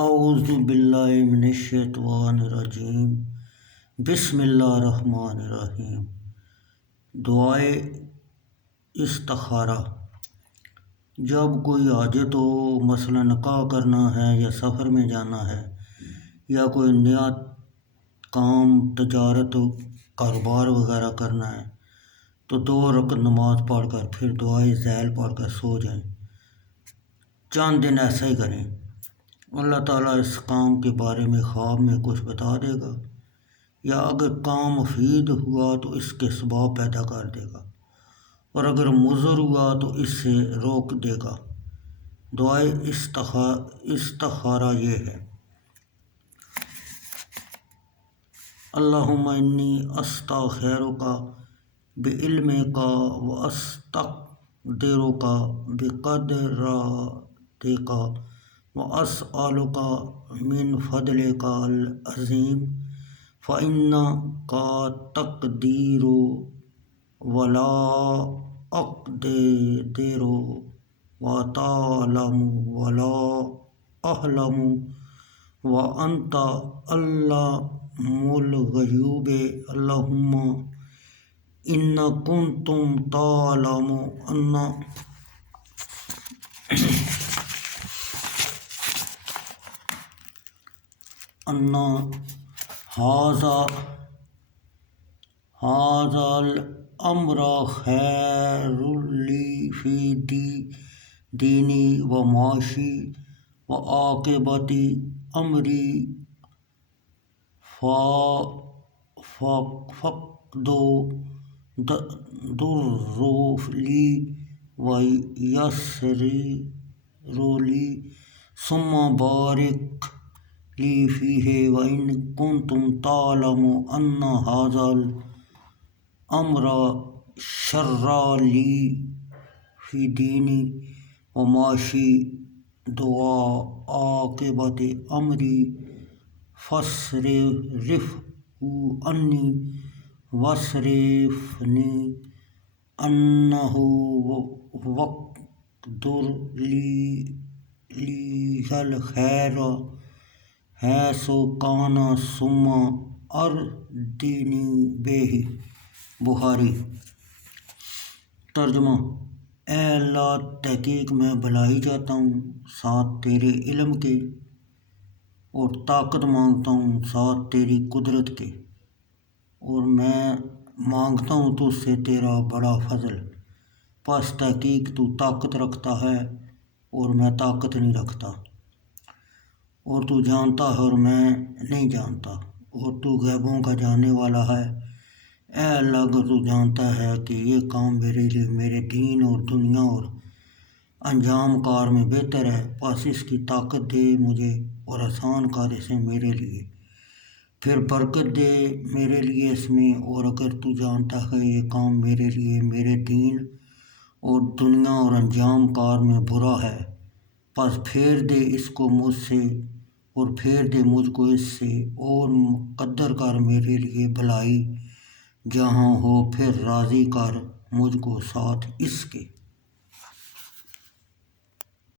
اعوذ باللہ من الشیطان الرجیم بسم اللہ الرحمن الرحیم۔ دعائے استخارہ۔ جب کوئی حاجت ہو، مثلا نکاح کرنا ہے یا سفر میں جانا ہے یا کوئی نیا کام تجارت کاروبار وغیرہ کرنا ہے تو 2 رکعت نماز پڑھ کر پھر دعائے ذیل پڑھ کر سو جائیں۔ چند دن ایسا ہی کریں، اللہ تعالیٰ اس کام کے بارے میں خواب میں کچھ بتا دے گا، یا اگر کام مفید ہوا تو اس کے ثواب پیدا کر دے گا، اور اگر مضر ہوا تو اس سے روک دے گا۔ دعائے استخارہ یہ ہے: اللہم انی استخیرک بعلمک و استقدرک بقدرتک واسألک من فضلک العظیم فإنک تقدر ولا اقدر وتعلم ولا اعلم وانت علام الغیوب اللہم ان کنتم تعلم ان ھذا الامر خیر لی فی دینی و معاشی و عاقبۃ امری فاقدرہ لی و یسرہ لی ثم بارک لی فیہ وإن کنتم تعلمون ان ھذا الامر شر لی فی دینی و معاشی و عاقبۃ امری فاصرفہ عنی واصرفنی عنہ واقدر لی الخیر حیث کان ثم اردنی بہ۔ بخاری۔ ترجمہ: اے اللہ، تحقیق میں بھلائی چاہتا ہوں ساتھ تیرے علم کے، اور طاقت مانگتا ہوں ساتھ تیری قدرت کے، اور میں مانگتا ہوں تجھ سے تیرا بڑا فضل، پس تحقیق تو طاقت رکھتا ہے اور میں طاقت نہیں رکھتا، اور تو جانتا ہے اور میں نہیں جانتا، اور تو غیبوں کا جاننے والا ہے۔ اے اللہ، اگر تو جانتا ہے کہ یہ کام میرے لیے میرے دین اور دنیا اور انجام کار میں بہتر ہے، پس اس کی طاقت دے مجھے اور آسان کر اسے میرے لیے، پھر برکت دے میرے لیے اس میں، اور اگر تو جانتا ہے یہ کام میرے لیے میرے دین اور دنیا اور انجام کار میں برا ہے، پس پھیر دے اس کو مجھ سے اور پھیر دے مجھ کو اس سے، اور مقدر کر میرے لیے بھلائی جہاں ہو، پھر راضی کر مجھ کو ساتھ اس کے۔